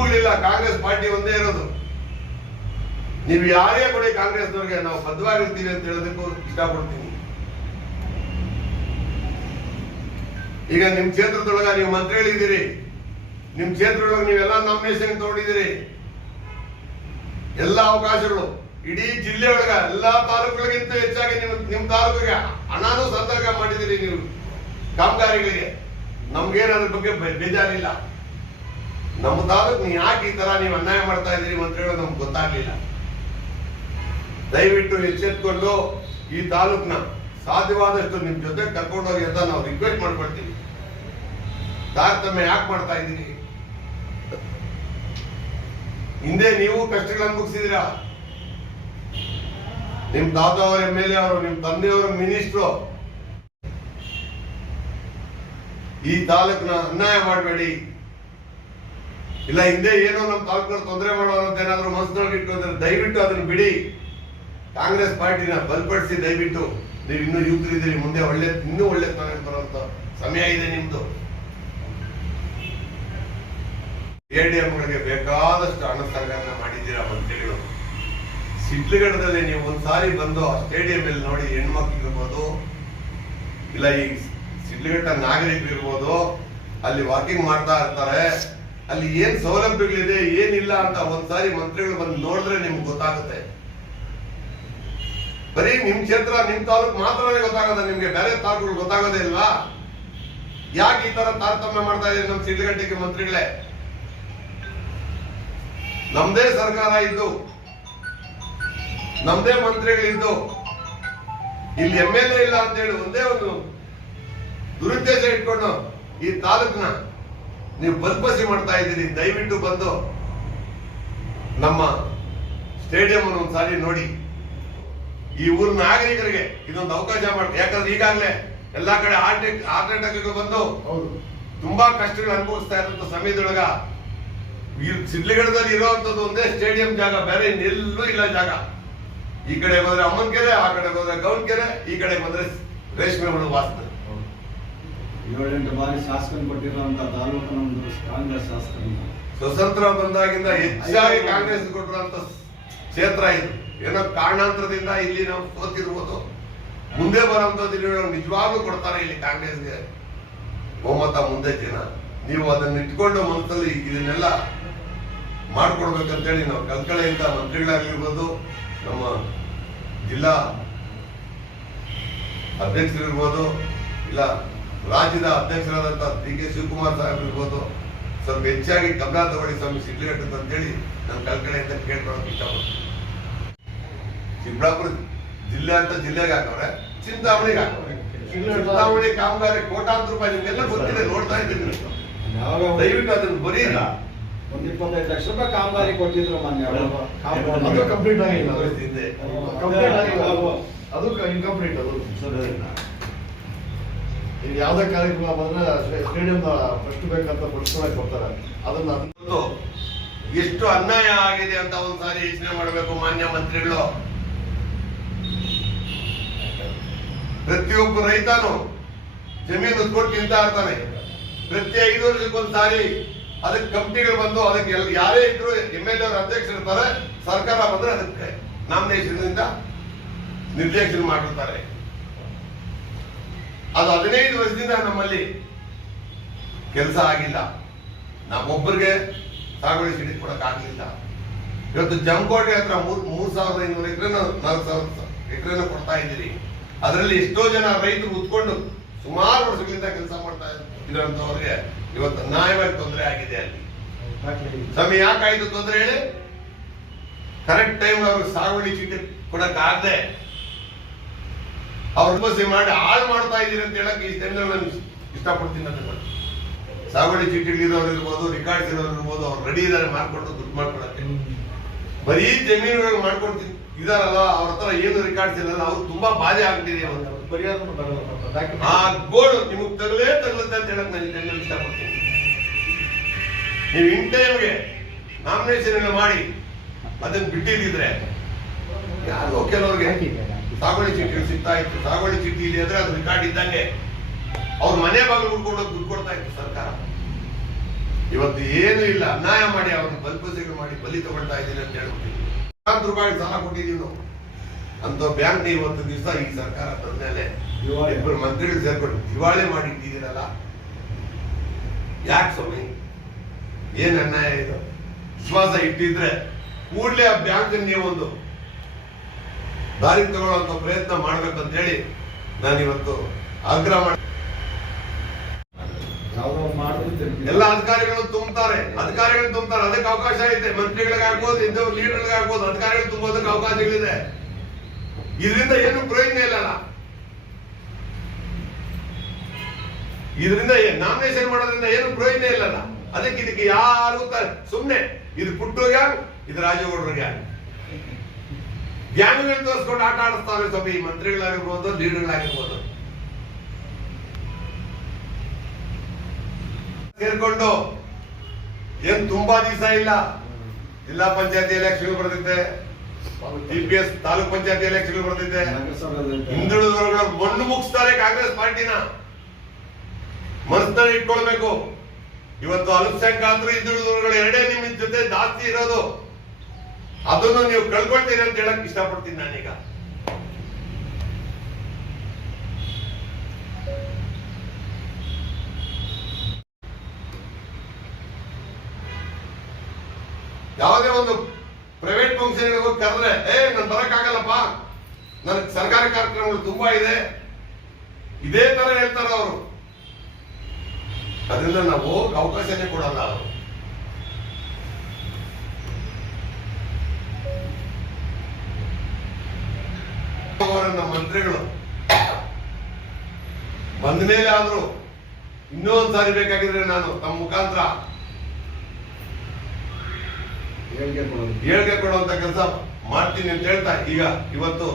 ಗುಂಪುಗಳಿಲ್ಲ Congress party ಒಂದೇ ಇರೋದು. ನೀವು ಯಾರೇ ಕೊಡಿ ಕಾಂಗ್ರೆಸ್ನವ್ರಿಗೆ, ನಾವು ಬದ್ಧವಾಗಿರ್ತೀವಿ ಅಂತ ಹೇಳೋದಕ್ಕೂ ಇಷ್ಟಪಡ್ತೀನಿ. ಈಗ ನಿಮ್ ಕ್ಷೇತ್ರದೊಳಗ ನೀವು ಮಂತ್ರಿಗಳಿದ್ದೀರಿ. ನಿಮ್ ಕ್ಷೇತ್ರದೊಳಗೆ ನೀವೆಲ್ಲ ನಾಮಿನೇಷನ್ ತಗೊಂಡಿದ್ದೀರಿ. ಎಲ್ಲ ಅವಕಾಶಗಳು, ಇಡೀ ಜಿಲ್ಲೆಯೊಳಗ, ಎಲ್ಲಾ ತಾಲೂಕುಗಳಿಗಿಂತ ಹೆಚ್ಚಾಗಿ ನಿಮ್ ನಿಮ್ ತಾಲೂಕಿಗೆ ಹಣನೂ ಸಂದರ್ಭ ಮಾಡಿದಿರಿ ನೀವು. ಕಾಮಗಾರಿಗಳಿಗೆ. ನಮ್ಗೇನು ಅದ್ರ ಬಗ್ಗೆ ಬೇಜಾರಿಲ್ಲ. ನಮ್ಮ ತಾಲೂಕು ನೀವು ಯಾಕೆ ಈ ತರ ನೀವು ಅನ್ಯಾಯ ಮಾಡ್ತಾ ಇದ್ದೀರಿ ಹೇಳೋದು ನಮ್ಗೆ ಗೊತ್ತಾಗ್ಲಿಲ್ಲ. ದಯವಿಟ್ಟು ಎಚ್ಚೆತ್ಕೊಂಡು ಈ ತಾಲೂಕ್ನ ಸಾಧ್ಯವಾದಷ್ಟು ನಿಮ್ ಜೊತೆ ಕರ್ಕೊಂಡೋಗಿ ಅಂತ ನಾವು ರಿಕ್ವೆಸ್ಟ್ ಮಾಡ್ಕೊಳ್ತೀವಿ. ತಾರತಮ್ಯ ಯಾಕೆ ಮಾಡ್ತಾ ಇದ್ದೀರಿ? ಹಿಂದೆ ನೀವು ಕಷ್ಟಗಳನ್ನು ಮುಗಿಸಿದಿರಾ? ನಿಮ್ ತಾತ ಅವರ ಎಂ ಎಲ್ ಎ ಅವರು, ನಿಮ್ ತಂದೆಯವರು, ಮಿನಿಸ್ಟ್ರು ಈ ತಾಲೂಕ್ನ ಅನ್ಯಾಯ ಮಾಡಬೇಡಿ. ಇಲ್ಲ, ಹಿಂದೆ ಏನೋ ನಮ್ಮ ತಾಲೂಕಿನ ತೊಂದರೆ ಮಾಡುವಂತ ಅಂತ ಏನಾದ್ರು ಮನಸ್ಸಿನೊಳಗೆ ಇಟ್ಕೊಂಡ್ರೆ ದಯವಿಟ್ಟು ಅದನ್ನ ಬಿಡಿ. ಕಾಂಗ್ರೆಸ್ ಪಾರ್ಟಿನ ಬಲಪಡಿಸಿ ದಯವಿಟ್ಟು ನೀವು ಇನ್ನೂ ಯುವಕರಿದ್ದೀರಿ ಮುಂದೆ ಒಳ್ಳೆ, ಇನ್ನೂ ಒಳ್ಳೆ ಬರುವಂತ ಸಮಯ ಇದೆ ನಿಮ್ದು. ಎಡಿಎಂಗಳಿಗೆ ಬೇಕಾದಷ್ಟು ಹಣ ಸಂಗ್ರಹ ಮಾಡಿದ್ದೀರಾ ಮಂತ್ರಿಗಳು ಸಿಡ್ಲಗಡದಲ್ಲಿ ನೀವು ಒಂದ್ಸಾರಿ ಬಂದು ಆ ಸ್ಟೇಡಿಯಂ ಅಲ್ಲಿ ನೋಡಿ ಹೆಣ್ಮಕ್ಳಿರ್ಬೋದು ಇಲ್ಲ ಈ ಸಿಡ್ಲುಗಟ್ಟ ನಾಗರಿಕರು ಇರ್ಬೋದು, ಅಲ್ಲಿ ವಾಕಿಂಗ್ ಮಾಡ್ತಾ ಇರ್ತಾರೆ. ಅಲ್ಲಿ ಏನ್ ಸೌಲಭ್ಯಗಳಿದೆ, ಏನಿಲ್ಲ ಅಂತ ಒಂದ್ಸಾರಿ ಮಂತ್ರಿಗಳು ಬಂದು ನೋಡಿದ್ರೆ ನಿಮ್ಗೆ ಗೊತ್ತಾಗುತ್ತೆ. ಬರೀ ನಿಮ್ ಕ್ಷೇತ್ರ, ನಿಮ್ ತಾಲೂಕ್ ಮಾತ್ರನೇ ಗೊತ್ತಾಗದ ನಿಮ್ಗೆ ಬೇರೆ ತಾಲೂಕುಗಳು ಗೊತ್ತಾಗೋದೇ ಇಲ್ಲ. ಯಾಕೆ ಈ ತರ ತಾರತಮ್ಯ ಮಾಡ್ತಾ ಇದ್ದೀರಿ ನಮ್ಮ ಸಿಡ್ಲುಗಟ್ಟಿಗೆ ಮಂತ್ರಿಗಳೇ? ನಮ್ದೇ ಸರ್ಕಾರ ಇದ್ದು, ನಮ್ದೇ ಮಂತ್ರಿಗಳಿದ್ದು ಇಲ್ಲಿ ಎಂ ಎಲ್ ಎ ಇಲ್ಲ ಅಂತ ಹೇಳಿ ಒಂದೇ ಒಂದು ದುರುದ್ದೇಶ ಇಟ್ಕೊಂಡು ಈ ತಾಲೂಕ್ನ ನೀವು ಬಲ್ಪಸಿ ಮಾಡ್ತಾ ಇದ್ದೀರಿ ದಯವಿಟ್ಟು ಬಂದು ನಮ್ಮ ಸ್ಟೇಡಿಯಂ ಅನ್ನು ಒಂದ್ಸಾರಿ ನೋಡಿ. ಈ ಊರಿನ ನಾಗರಿಕರಿಗೆ ಇದೊಂದು ಅವಕಾಶ ಮಾಡಿ ಯಾಕಂದ್ರೆ ಈಗಾಗಲೇ ಎಲ್ಲಾ ಕಡೆ ಹಾರ್ಟ್ ಹಾರ್ಟ್ ಅಟ್ಯಾಕ್ ಬಂದು ತುಂಬಾ ಕಷ್ಟಗಳು ಅನುಭವಿಸ್ತಾ ಇರುವಂತ ಸಮಯದೊಳಗ ಸಿಡ್ಲಿಗಡದಲ್ಲಿ ಇರುವಂತದ್ದು ಒಂದೇ ಸ್ಟೇಡಿಯಂ ಜಾಗ ಬೇರೆ ಇನ್ನೆಲ್ಲೂ ಇಲ್ಲ ಜಾಗ. ಈ ಕಡೆ ಬಂದ್ರೆ ಅಮ್ಮನ್ ಕೆರೆ ಆ ಕಡೆ ಬಂದ್ರೆ ಗೌನ್ ಕೆರೆ ಈ ಕಡೆ ಬಂದ್ರೆ ರೇಷ್ಮೆ ಹುಳು ವಾಸ್ತದೆ ಏಳೆಂಟು ಬಾರಿ ಶಾಸಕನ ಕೊಟ್ಟಿರುವಂತ ತಾಲೂಕು ನಮ್ದು ಕಾಂಗ್ರೆಸ್ ಶಾಸಕ ಸ್ವತಂತ್ರ ಬಂದಾಗಿಂದ ಹೆಚ್ಚಾಗಿ ಕಾಂಗ್ರೆಸ್ ಕೊಟ್ಟಿರುವಂತ ಕ್ಷೇತ್ರ ಇದು. ಏನೋ ಕಾರಣಾಂತರದಿಂದ ಇಲ್ಲಿ ನಾವು ಸೋತಿರ್ಬೋದು. ಮುಂದೆ ಬರುವಂತ ದಿನಗಳು ನಿಜವಾಗ್ಲೂ ಕೊಡ್ತಾರೆ ಇಲ್ಲಿ ಕಾಂಗ್ರೆಸ್ಗೆ. ಬಹುಮತ ಮುಂದೆ ದಿನ ನೀವು ಅದನ್ನ ಇಟ್ಕೊಂಡು ಮನಸ್ಸಲ್ಲಿ ಇದನ್ನೆಲ್ಲ ಮಾಡ್ಕೊಡ್ಬೇಕಂತೇಳಿ ನಾವು ಕಲ್ಕಳೆಯಿಂದ ಮಂತ್ರಿಗಳಾಗಿರ್ಬೋದು, ನಮ್ಮ ಜಿಲ್ಲಾ ಅಧ್ಯಕ್ಷರಿರ್ಬೋದು, ಇಲ್ಲ ರಾಜ್ಯದ ಅಧ್ಯಕ್ಷರಾದಂತ ಡಿ ಕೆ ಶಿವಕುಮಾರ್ ಸಾಹೇಬ್ ಇರ್ಬೋದು ಸ್ವಲ್ಪ ಹೆಚ್ಚಾಗಿ ಗಮನ ತಗೊಳ್ಳಿ ಸ್ವಾಮಿ ಹೇಳಿ ಅಂತೇಳಿ ನಾನು ಕಲ್ಕಡೆಯಿಂದ ಕೇಳ್ಕೊಳಕ್ ಇಷ್ಟಪಡ್ತೀನಿ. ಚಿಕ್ಕಬಳ್ಳಾಪುರ ಜಿಲ್ಲೆ ಅಂತ ಜಿಲ್ಲೆಗೆ ಹಾಕವ್ರೆ ಚಿಂತಾಮಣಿಗೆ ಹಾಕವ್ರೆ. ಚಿಂತಾಮಣಿ ಕಾಮಗಾರಿ ಕೋಟಾಂತರ ರೂಪಾಯಿ ನಿಮ್ಗೆಲ್ಲ ಗೊತ್ತಿದೆ ನೋಡ್ತಾ ಇದ್ದೀನಿ. ದಯವಿಟ್ಟು ಅದನ್ನ ಬರೀಲ್ಲ ಒಂದ್ ಇಪ್ಪತ್ತೈದು ಲಕ್ಷ ರೂಪಾಯಿ ಕಾಮಗಾರಿ ಕೊಟ್ಟಿದ್ರು ಮೊನ್ನೆ ಅದು ಕಂಪ್ಲೀಟ್ ಆಗಿಲ್ಲ. ಹಿಂದೆ ಕಂಪ್ಲೀಟ್ ಆಗಿಲ್ಲ. ಅದು ಇನ್ಕಂಪ್ಲೀಟ್ ಅದು ಈಗ ಯಾವುದೇ ಕಾರ್ಯಕ್ರಮ ಬಂದ್ರೆ ಸ್ಟೇಡಿಯಂ ಫಸ್ಟ್ ಬೇಕಂತ ಪಡಿಸ್ಕೊಳಕ್ ಕೊಡ್ತಾರೆ. ಅದನ್ನ ಎಷ್ಟು ಅನ್ಯಾಯ ಆಗಿದೆ ಅಂತ ಒಂದ್ಸಾರಿ ಯೋಚನೆ ಮಾಡಬೇಕು ಮಾನ್ಯ ಮಂತ್ರಿಗಳು. ಪ್ರತಿಯೊಬ್ಬ ರೈತನು ಜಮೀನು ಕೊಟ್ಟು ತಿಂತಾ ಇರ್ತಾನೆ. ಪ್ರತಿ ಐದು ವರ್ಷಕ್ಕೊಂದ್ಸಾರಿ ಅದಕ್ಕೆ ಕಂಪ್ನಿಗಳು ಬಂದು ಅದಕ್ಕೆ ಯಾರೇ ಇದ್ರು ಎಂ ಎಲ್ ಎ ಅಧ್ಯಕ್ಷರು ಇರ್ತಾರೆ, ಸರ್ಕಾರ ಬಂದ್ರೆ ಅದಕ್ಕೆ ನಾಮಿನೇಷನ್ ನಿರ್ದೇಶನ ಮಾಡಿರ್ತಾರೆ. ಅದು ಹದಿನೈದು ವರ್ಷದಿಂದ ನಮ್ಮಲ್ಲಿ ಕೆಲಸ ಆಗಿಲ್ಲ. ನಮ್ಮೊಬ್ಬರಿಗೆ ಸಾಗುವಳಿ ಸಿಡಿ ಕೊಡಕ್ ಆಗ್ಲಿಲ್ಲ ಇವತ್ತು ಜಮಕೋಟೆ ಹತ್ರ ಮೂರ್ ಮೂರ್ ಸಾವಿರದ ಐನೂರು ಎಕರೆನ, ನಾಲ್ಕು ಸಾವಿರ ಎಕರೆನ ಕೊಡ್ತಾ ಇದ್ದೀರಿ. ಅದರಲ್ಲಿ ಎಷ್ಟೋ ಜನ ರೈತರು ಉತ್ಕೊಂಡು ಸುಮಾರು ವರ್ಷಗಳಿಂದ ಕೆಲಸ ಮಾಡ್ತಾ ಇರೋಂಥವ್ರಿಗೆ ಇವತ್ತು ನ್ಯಾಯವಾಗಿ ತೊಂದರೆ ಆಗಿದೆ ಅಲ್ಲಿ. ಸಮಯ ಯಾಕಾಯ್ತು ತೊಂದರೆ ಹೇಳಿ? ಕರೆಕ್ಟ್ ಟೈಮ್ ಅವ್ರಿಗೆ ಸಾಗುವಳಿ ಚೀಟಿ ಕೊಡಕ್ ಆಗದೆ ಅವ್ರ ಮಾಡಿ ಹಾಳು ಮಾಡ್ತಾ ಇದ್ದೀರಿ ಅಂತ ಹೇಳಕ್ಕೆ ಈ ಟೈಮ್ನಲ್ಲಿ ನಾನು ಇಷ್ಟಪಡ್ತೀನಿ ಅಂತ ಸಾಗುವಳಿ ಚೀಟಿಗಳಿರೋರು ಇರ್ಬೋದು ರೆಕಾರ್ಡ್ಸ್ ಇರೋರು ಇರ್ಬೋದು ಅವ್ರು ರೆಡಿ ಇದಾರೆ ಮಾಡ್ಕೊಂಡು ದುಡ್ಡು ಮಾಡ್ಕೊಳಕ್ಕೆ. ಬರೀ ಜಮೀನುಗಳು ಮಾಡ್ಕೊಡ್ತೀನಿ ಇದಾರಲ್ಲ ಅವ್ರ ಹತ್ರ ಏನು ರೆಕಾರ್ಡ್ಸ್ ಇರಲ್ಲ ಅವ್ರು ತುಂಬಾ ಬಾಧೆ ಆಗ್ತಿದೆ ಆ ಗೋಡು ನಿಮಗ್ ತಗಲೇ ತಗಲುತ್ತೆ ಅಂತ ಹೇಳಕ್ ನಾನು ಇದೆಲ್ಲ ಇಷ್ಟಪಡ್ತೀನಿ. ನೀವು ಇನ್ ಟೈಮ್ಗೆ ನಾಮಿನೇಷನ್ ಮಾಡಿ ಅದನ್ನ ಬಿಟ್ಟಿದ್ರೆ ಯಾರಿಗೋ ಕೆಲವ್ರಿಗೆ ಸಾಗುವಳಿ ಚೀಟಿ ಸಿಗ್ತಾ ಇತ್ತು. ಸಾಗುವಳಿ ಚೀಟಿ ಇದೆ ಅಂದ್ರೆ ಅದು ರೆಕಾರ್ಡ್ ಇದ್ದಂಗೆ ಅವ್ರ ಮನೆ ಬಾಗಿಲು ಹುಡ್ಕೊಂಡು ದುಡ್ಡು ಕೊಡ್ತಾ ಇತ್ತು ಸರ್ಕಾರ. ಇವತ್ತು ಏನು ಇಲ್ಲ. ಅನ್ಯಾಯ ಮಾಡಿ ಅವ್ರನ್ನ ಬಲ್ಪಸಿಗಳು ಮಾಡಿ ಬಲಿ ತಗೊಳ್ತಾ ಇದ್ದೀನಿ ಅಂತ ಹೇಳ್ಬಿಟ್ಟು ರೂಪಾಯಿ ಸಾಲ ಕೊಟ್ಟಿದೀವಿ ನಾವು. ಅಂತ ಬ್ಯಾಂಕ್ ಇವತ್ತು ದಿವಸ ಈ ಸರ್ಕಾರ ತಂದ್ಮೇಲೆ. ಇಬ್ಬರು ಮಂತ್ರಿಗಳು ಸೇರ್ಕೊಂಡು ದಿವಾಳಿ ಮಾಡಿ ಇಟ್ಟಿದ್ದೀರಲ್ಲ ಯಾಕೆ ಸ್ವಾಮಿ? ಏನ್ ಅನ್ಯಾಯ ಇದು? ವಿಶ್ವಾಸ ಇಟ್ಟಿದ್ರೆ ಕೂಡಲೇ ಆ ಬ್ಯಾಂಕ್ ನೀವೊಂದು ದಾರಿ ತಗೊಳ್ಳುವಂತ ಪ್ರಯತ್ನ ಮಾಡ್ಬೇಕಂತ ಹೇಳಿ ನಾನಿವತ್ತು ಆಗ್ರಹ ಮಾಡಿ ಎಲ್ಲ ಅಧಿಕಾರಿಗಳು ತುಂಬುತ್ತಾರೆ. ಅಧಿಕಾರಿಗಳು ತುಂಬುತ್ತಾರೆ. ಅದಕ್ಕೆ ಅವಕಾಶ ಐತೆ. ಮಂತ್ರಿಗಳಿಗೆ ಆಗ್ಬೋದು ಇದ್ದವ್ರು ಲೀಡರ್ಗಳಿಗೆ ಆಗ್ಬೋದು. ಅಧಿಕಾರಿಗಳು ತುಂಬೋದಕ್ಕೆ ಅವಕಾಶಗಳಿದೆ. ಇದರಿಂದ ಏನು ಪ್ರಯೋಜನ ಇಲ್ಲಲ್ಲ ಇದರಿಂದ ನಾಮಿನೇಷನ್ ಮಾಡೋದ್ರಿಂದ ಏನು ಪ್ರಯೋಜನ ಇಲ್ಲಲ್ಲ ಅದಕ್ಕೆ ಇದಕ್ಕೆ ಯಾರು ಸುಮ್ಮನೆ ಸುಮ್ನೆ. ಇದು ಪುಟ್ಟೋಗ್ಯಾರು ಇದು ರಾಜಗೌಡರ ಗ್ಯಾಂಗ್ ಗ್ಯಾಂಗ್ಗಳು ತೋರಿಸ್ಕೊಂಡು ಆಟ ಆಡಿಸ್ತಾವೆ ಸ್ವಲ್ಪ ಈ ಮಂತ್ರಿಗಳಾಗಿರ್ಬೋದು, ಲೀಡರ್ಗಳಾಗಿರ್ಬೋದು. ಸೇರ್ಕೊಂಡು ಏನ್ ತುಂಬಾ ದಿವಸ ಇಲ್ಲ. ಜಿಲ್ಲಾ ಪಂಚಾಯತಿ ಎಲೆಕ್ಷನ್ ಬರ್ತಿದ್ದೆ ಡಿಪಿಎಸ್ ತಾಲೂಕ್ ಪಂಚಾಯತಿ ಎಲೆಕ್ಷನ್ ಬರ್ತಿದ್ದೆ ಹಿಂದುಳಿದ ಹಿಂದುಳಿದವರುಗಳ ಮಣ್ಣು ಮುಗಿಸ್ತಾರೆ ಕಾಂಗ್ರೆಸ್ ಪಾರ್ಟಿನ. ಮನಸ್ಸಲ್ಲಿ ಇಟ್ಕೊಳ್ಬೇಕು. ಇವತ್ತು ಅಲ್ಪಸಂಖ್ಯಾತರು ಹಿಂದುಳಿದವರುಗಳು ಎರಡೇ ನಿಮ್ಮ ಜೊತೆ ಜಾಸ್ತಿ ಇರೋದು. ಅದನ್ನು ನೀವು ಕಳ್ಕೊಳ್ತೀರಿ ಅಂತ ಹೇಳಕ್ ಇಷ್ಟಪಡ್ತೀನಿ ನಾನೀಗ. ಯಾವುದೇ ಒಂದು ಪ್ರೈವೇಟ್ ಫಂಕ್ಷನ್ ಹೋಗಿ ಕರೆದ್ರೆ, ಏ, ನಾನು ಬರಕ್ಕಾಗಲ್ಲಪ್ಪ. ನನಗೆ ಸರ್ಕಾರಿ ಕಾರ್ಯಕ್ರಮಗಳು ತುಂಬಾ ಇದೆ. ಇದೇ ತರ ಹೇಳ್ತಾರ ಅವರು. ಅದರಿಂದ ನಾವು ಅವಕಾಶನೇ ಕೊಡಲ್ಲ ಅವರು. ಅವರನ್ನ ಮಂತ್ರಿಗಳು. ಬಂದ ಮೇಲೆ ಆದ್ರೂ ಇನ್ನೂ ಸಾರಿ ಬೇಕಾಗಿದ್ರೆ ನಾನು ತಮ್ಮ ಮುಖಾಂತರ ಹೇಳಿಕೆ ಕೊಡುವಂತ ಕೆಲಸ ಮಾಡ್ತೀನಿ ಅಂತ ಹೇಳ್ತಾ, ಈಗ ಇವತ್ತು